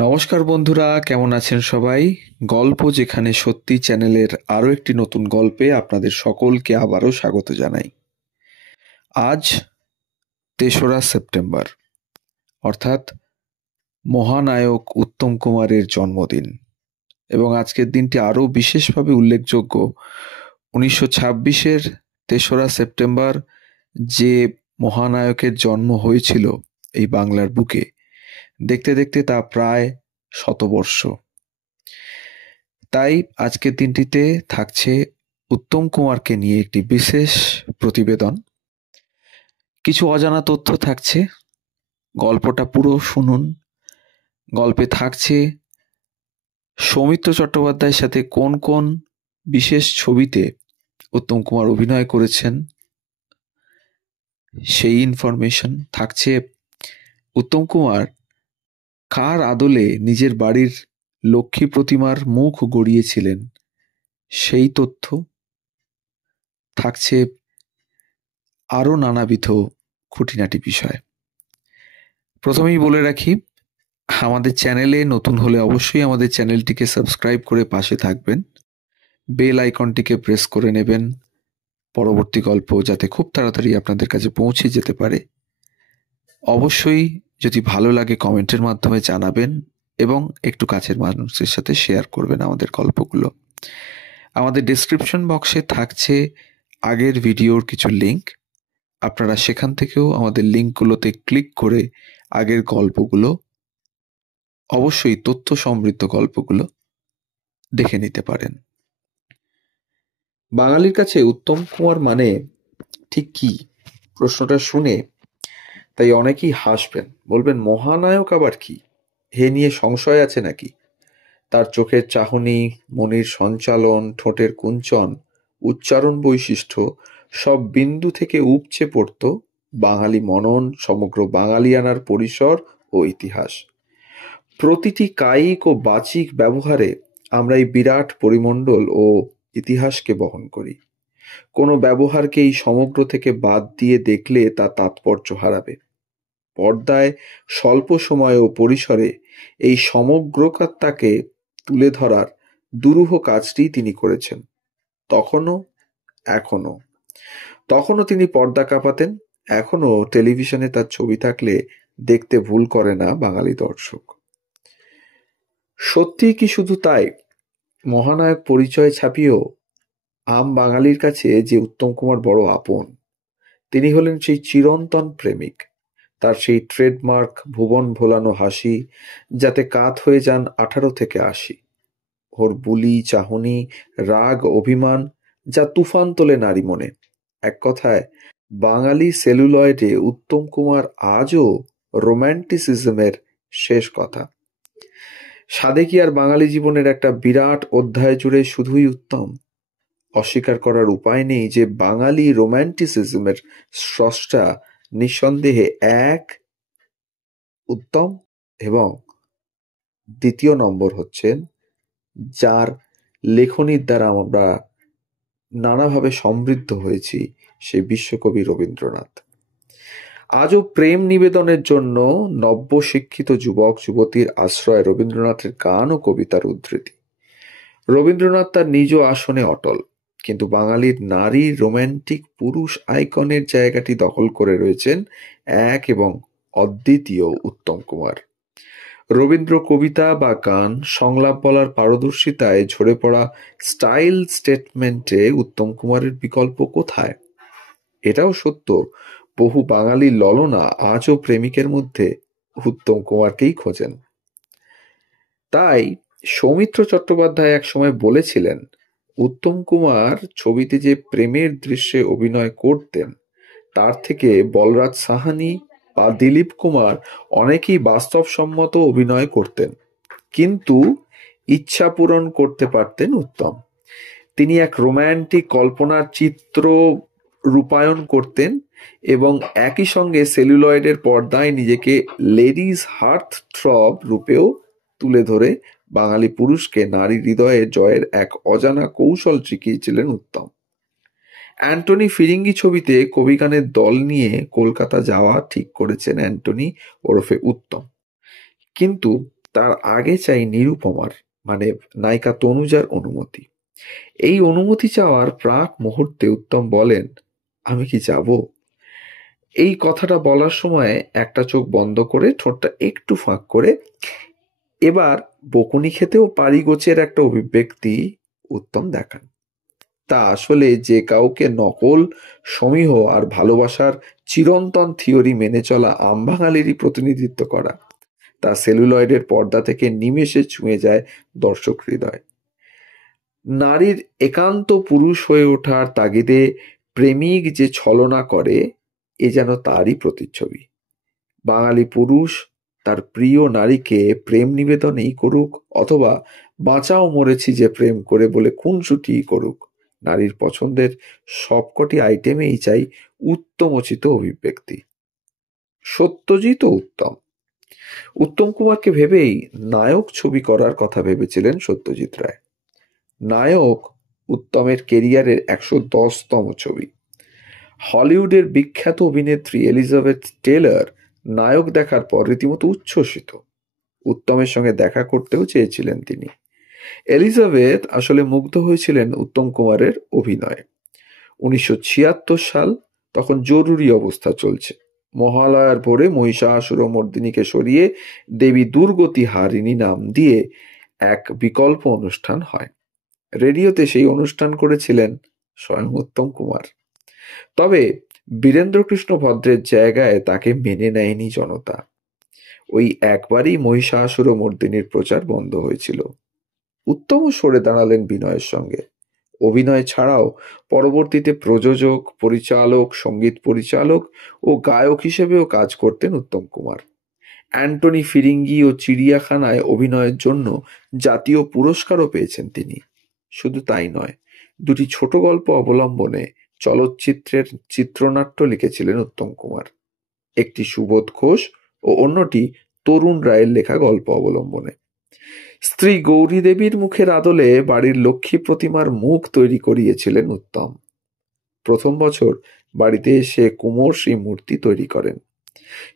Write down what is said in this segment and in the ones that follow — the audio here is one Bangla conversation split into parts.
নমস্কার বন্ধুরা, কেমন আছেন সবাই? গল্প যেখানে সত্যি চ্যানেলের আরও একটি নতুন গল্পে আপনাদের সকলকে আবারও স্বাগত জানাই। আজ ৩রা সেপ্টেম্বর, অর্থাৎ মহানায়ক উত্তম কুমারের জন্মদিন, এবং আজকের দিনটি আরও বিশেষভাবে উল্লেখযোগ্য। 1926-এর ৩রা সেপ্টেম্বর যে মহানায়কের জন্ম হয়েছিল এই বাংলার বুকে, দেখতে দেখতে তা প্রায় শতবর্ষ। তাই আজকের দিনটিতে থাকছে উত্তম কুমারকে নিয়ে একটি বিশেষ প্রতিবেদন। কিছু অজানা তথ্য থাকছে, গল্পটা পুরো শুনুন। গল্পে থাকছে সৌমিত্র চট্টোপাধ্যায়ের সাথে কোন কোন বিশেষ ছবিতে উত্তম কুমার অভিনয় করেছেন সেই ইনফরমেশন থাকছে। উত্তম কুমার কার আদলে নিজের বাড়ির লক্ষ্মী প্রতিমার মুখ গড়িয়েছিলেন সেই তথ্য থাকছে। আরও নানাবিধ খুঁটিনাটি বিষয়। প্রথমেই বলে রাখি, আমাদের চ্যানেলে নতুন হলে অবশ্যই আমাদের চ্যানেলটিকে সাবস্ক্রাইব করে পাশে থাকবেন, বেল আইকনটিকে প্রেস করে নেবেন পরবর্তী গল্প যাতে খুব তাড়াতাড়ি আপনাদের কাছে পৌঁছে যেতে পারে। অবশ্যই যদি ভালো লাগে কমেন্টের মাধ্যমে জানাবেন এবং একটু কাছের মানুষের সাথে শেয়ার করবেন আমাদের গল্পগুলো। আমাদের ডেসক্রিপশন বক্সে থাকছে আগের ভিডিওর কিছু লিঙ্ক, আপনারা সেখান থেকেও আমাদের লিঙ্কগুলোতে ক্লিক করে আগের গল্পগুলো, অবশ্যই তথ্য সমৃদ্ধ গল্পগুলো দেখে নিতে পারেন। বাঙালির কাছে উত্তম কুমার মানে ঠিক কি? প্রশ্নটা শুনে তাই অনেকেই হাসবেন, বলবেন মহানায়ক আবার কি, হে নিয়ে সংশয় আছে নাকি? তার চোখের চাহনি, মনির সঞ্চালন, ঠোঁটের কুঞ্চন, উচ্চারণ বৈশিষ্ট্য সব বিন্দু থেকে উপচে পড়ত বাঙালি মনন, সমগ্র বাঙালিয়ানার পরিসর ও ইতিহাস। প্রতিটি কায়িক ও বাচিক ব্যবহারে আমরা এই বিরাট পরিমণ্ডল ও ইতিহাসকে বহন করি। কোনো ব্যবহারকে এই সমগ্র থেকে বাদ দিয়ে দেখলে তা তাৎপর্য হারাবে। পর্দায় স্বল্প সময় ও পরিসরে এই সমগ্রতাকে তুলে ধরার দুরূহ কাজটি তিনি করেছেন। তখনও তিনি পর্দা কাঁপাতেন, এখনো টেলিভিশনে তার ছবি থাকলে দেখতে ভুল করে না বাঙালি দর্শক। সত্যি কি শুধু তাই? মহানায়ক পরিচয় ছাপিয়েও আম বাঙালির কাছে যে উত্তম কুমার বড় আপন, তিনি হলেন সেই চিরন্তন প্রেমিক। তার সেই ট্রেডমার্ক ভুবন ভোলানো হাসি, যাতে কাত হয়ে যান 18 থেকে 80। ওর বুলি, চাহনি, রাগ, অভিমান যা তুফান তোলে নারী মনে। এক কথায় বাঙালি সেলুলয়েডে উত্তম কুমার আজও রোম্যান্টিসিজমের শেষ কথা। সাদেকি আর বাঙালি জীবনের একটা বিরাট অধ্যায় জুড়ে শুধুই উত্তম। অস্বীকার করার উপায় নেই যে বাঙালি রোম্যান্টিসিজমের স্রষ্টা নিঃসন্দেহে এক উত্তম, এবং দ্বিতীয় নম্বর হচ্ছেন যার লেখনীর দ্বারা আমরা নানাভাবে সমৃদ্ধ হয়েছি, সে বিশ্বকবি রবীন্দ্রনাথ। আজও প্রেম নিবেদনের জন্য নব্য শিক্ষিত যুবক যুবতীর আশ্রয় রবীন্দ্রনাথের গান ও কবিতার উদ্ধৃতি। রবীন্দ্রনাথ তার নিজ আসনে অটল, কিন্তু বাঙালির নারী রোম্যান্টিক পুরুষ আইকনের জায়গাটি দখল করে রয়েছেন এক এবং অদ্বিতীয় উত্তম কুমার। রবীন্দ্র কবিতা বা গান সংলাপ বলার পারদর্শিতায় ঝরে পড়া স্টাইল স্টেটমেন্টে উত্তম কুমারের বিকল্প কোথায়? এটাও সত্য, বহু বাঙালি ললনা আজও প্রেমিকের মধ্যে উত্তম কুমারকেই খোঁজেন। তাই সৌমিত্র চট্টোপাধ্যায় একসময় বলেছিলেন, উত্তম কুমার ছবিতে যে প্রেমের দৃশ্যে অভিনয় করতেন তার থেকে বলরাজ সাহানি বা দিলীপ কুমার অনেকেই বাস্তবসম্মত অভিনয় করতেন, কিন্তু ইচ্ছা পূরণ করতে পারতেন উত্তম। তিনি এক রোম্যান্টিক কল্পনার চিত্র রূপায়ণ করতেন এবং একই সঙ্গে সেলুলয়েডের পর্দায় নিজেকে লেডিজ হার্ট থ্রব রূপেও তুলে ধরে বাঙালি পুরুষকে নারী হৃদয়ে জয়ের এক অজানা কৌশল শিখিয়েছিলেন উত্তম। অ্যান্টনি ফিরিঙ্গি ছবিতে কবি গানের দল নিয়ে কলকাতা যাওয়া ঠিক করেছেন অ্যান্টনি ওরফে উত্তম, কিন্তু তার আগে চাই নিরুপমার মানে নায়িকা তনুজার অনুমতি। এই অনুমতি চাওয়ার প্রাক মুহূর্তে উত্তম বলেন, আমি কি যাব? এই কথাটা বলার সময় একটা চোখ বন্ধ করে ঠোঁটটা একটু ফাঁক করে এবার বকুনি খেতেও পারি গোছের একটা অভিব্যক্তি উত্তম দেখান। তা আসলে যে কাউকে নকল, সমীহ আর ভালোবাসার চিরন্তন থিওরি মেনে চলা আমবাঙালিরই প্রতিনিধিত্ব করা, তা সেলুলয়েডের পর্দা থেকে নিমেষে ছুঁয়ে যায় দর্শক হৃদয়। নারীর একান্ত পুরুষ হয়ে ওঠার তাগিদে প্রেমিক যে ছলনা করে, এ যেন তারই প্রতিচ্ছবি। বাঙালি পুরুষ তার প্রিয় নারীকে প্রেম নিবেদনই করুক অথবা বাঁচাও মরেছি যে প্রেম করে বলে খুনসুটি করুক, নারীর পছন্দের সবকটি আইটেমেই চাই উত্তমোচিত অভিব্যক্তি। সত্যজিৎ ও উত্তম। উত্তম কুমারকে ভেবেই নায়ক ছবি করার কথা ভেবেছিলেন সত্যজিৎ রায়। নায়ক উত্তমের কেরিয়ারের ১১০তম ছবি। হলিউডের বিখ্যাত অভিনেত্রী এলিজাবেথ টেলর নায়ক দেখার পর রীতিমতো উচ্ছ্বসিত। উত্তমের সঙ্গে দেখা করতেও চেয়েছিলেন তিনি। এলিজাবেথ আসলে মুগ্ধ হয়েছিলেন উত্তম কুমারের অভিনয়ে। ১৯৭৬ সাল, তখন জরুরি অবস্থা চলছে। মহালয়ার ভোরে মহিষাসুরমর্দিনীকে সরিয়ে দেবী দুর্গতি হারিণী নাম দিয়ে এক বিকল্প অনুষ্ঠান হয়। রেডিওতে সেই অনুষ্ঠান করেছিলেন স্বয়ং উত্তম কুমার। তবে বীরেন্দ্রকৃষ্ণ ভদ্রের জায়গায় তাকে মেনে নেয়নি জনতা। ওই একবারই মহিষাসুরমর্দিনীর প্রচার বন্ধ হয়েছিল। উত্তমও সরে দাঁড়ালেন বিনয়ের সঙ্গে। অভিনয় ছাড়াও পরবর্তীতে প্রযোজক, পরিচালক, সঙ্গীত পরিচালক ও গায়ক হিসেবেও কাজ করতেন উত্তম কুমার। অ্যান্টনি ফিরিঙ্গি ও চিড়িয়াখানায় অভিনয়ের জন্য জাতীয় পুরস্কারও পেয়েছেন তিনি। শুধু তাই নয়, দুটি ছোট গল্প অবলম্বনে চলচ্চিত্রের চিত্রনাট্য লিখেছিলেন উত্তম কুমার। একটি সুবোধ ঘোষ ও অন্যটি তরুণ রায়ের লেখা গল্প অবলম্বনে। স্ত্রী গৌরী দেবীর মুখের আদলে বাড়ির লক্ষ্মী প্রতিমার মুখ তৈরি করিয়েছিলেন উত্তম। প্রথম বছর বাড়িতে এসে কুমোর সেই মূর্তি তৈরি করেন।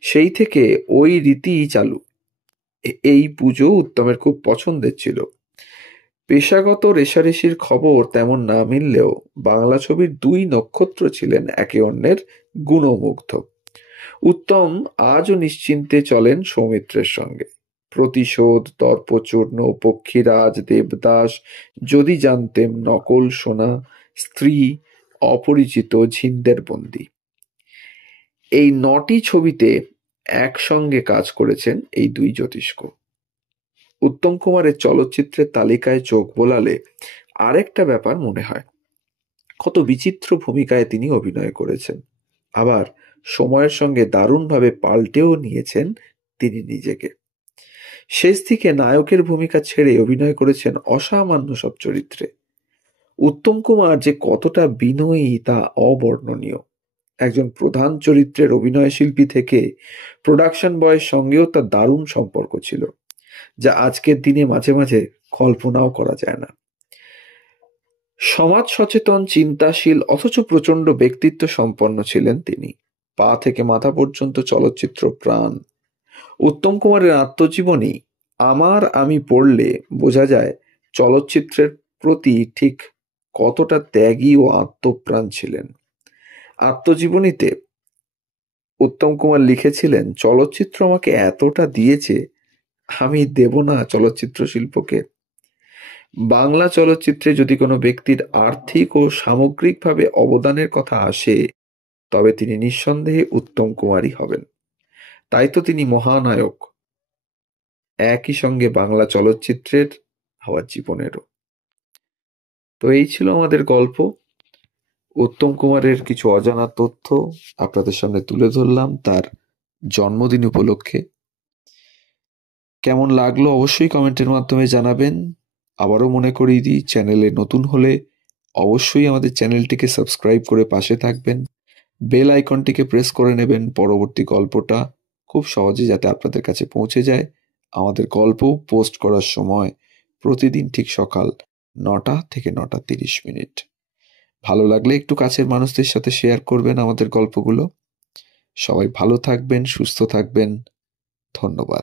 সেই থেকে ওই রীতিই চালু। এই পুজো উত্তমের খুব পছন্দের ছিল। পেশাগত রেষারেষির খবর তেমন না মিললেও বাংলা ছবির দুই নক্ষত্র ছিলেন একে অন্যের গুণমুগ্ধ। উত্তম আজও নিশ্চিন্তে চলেন সৌমিত্রের সঙ্গে। প্রতিশোধ, দর্পচূর্ণ, পক্ষীরাজ, দেবদাস, যদি জানতেম, নকল সোনা, স্ত্রী, অপরিচিত, ঝিন্দের বন্দী, এই ৯টি ছবিতে একসঙ্গে কাজ করেছেন এই দুই জ্যোতিষ্ক। উত্তম কুমারের চলচ্চিত্রের তালিকায় চোখ বোলালে আরেকটা ব্যাপার মনে হয়, কত বিচিত্র ভূমিকায় তিনি অভিনয় করেছেন। আবার সময়ের সঙ্গে দারুণভাবে পাল্টেও নিয়েছেন তিনি নিজেকে। শেষ দিকে নায়কের ভূমিকা ছেড়ে অভিনয় করেছেন অসামান্য সব চরিত্রে। উত্তম কুমার যে কতটা বিনয়ী তা অবর্ণনীয়। একজন প্রধান চরিত্রের অভিনয় শিল্পী থেকে প্রোডাকশন বয়ের সঙ্গেও তার দারুণ সম্পর্ক ছিল, যা আজকের দিনে মাঝে মাঝে কল্পনাও করা যায় না। সমাজ সচেতন, চিন্তাশীল অথচ প্রচণ্ড ব্যক্তিত্ব সম্পন্ন ছিলেন তিনি। পা থেকে মাথা পর্যন্ত চলচ্চিত্র প্রাণ। উত্তম কুমারের আত্মজীবনী আমার আমি পড়লে বোঝা যায় চলচ্চিত্রের প্রতি ঠিক কতটা ত্যাগী ও আত্মপ্রাণ ছিলেন। আত্মজীবনীতে উত্তম কুমার লিখেছিলেন, চলচ্চিত্র আমাকে এতটা দিয়েছে, আমি দেব না চলচ্চিত্র শিল্পকে? বাংলা চলচ্চিত্রে যদি কোনো ব্যক্তির আর্থিক ও সামগ্রিকভাবে অবদানের কথা আসে, তবে তিনি নিঃসন্দেহে উত্তম কুমারই হবেন। তাই তো তিনি মহানায়ক, একই সঙ্গে বাংলা চলচ্চিত্রের, আবার জীবনেরও। তো এই ছিল আমাদের গল্প। উত্তম কুমারের কিছু অজানা তথ্য আপনাদের সামনে তুলে ধরলাম তার জন্মদিন উপলক্ষে। কেমন লাগলো অবশ্যই কমেন্টের মাধ্যমে জানাবেন। আবারও মনে করিয়ে দিই, চ্যানেলে নতুন হলে অবশ্যই আমাদের চ্যানেলটিকে সাবস্ক্রাইব করে পাশে থাকবেন। বেল আইকনটিকে প্রেস করে নেবেন পরবর্তী গল্পটা খুব সহজে যাতে আপনাদের কাছে পৌঁছে যায়। আমাদের গল্প পোস্ট করার সময় প্রতিদিন ঠিক সকাল ৯টা থেকে ৯টা ৩০। ভালো লাগলে একটু কাছের মানুষদের সাথে শেয়ার করবেন আমাদের গল্পগুলো। সবাই ভালো থাকবেন, সুস্থ থাকবেন। ধন্যবাদ।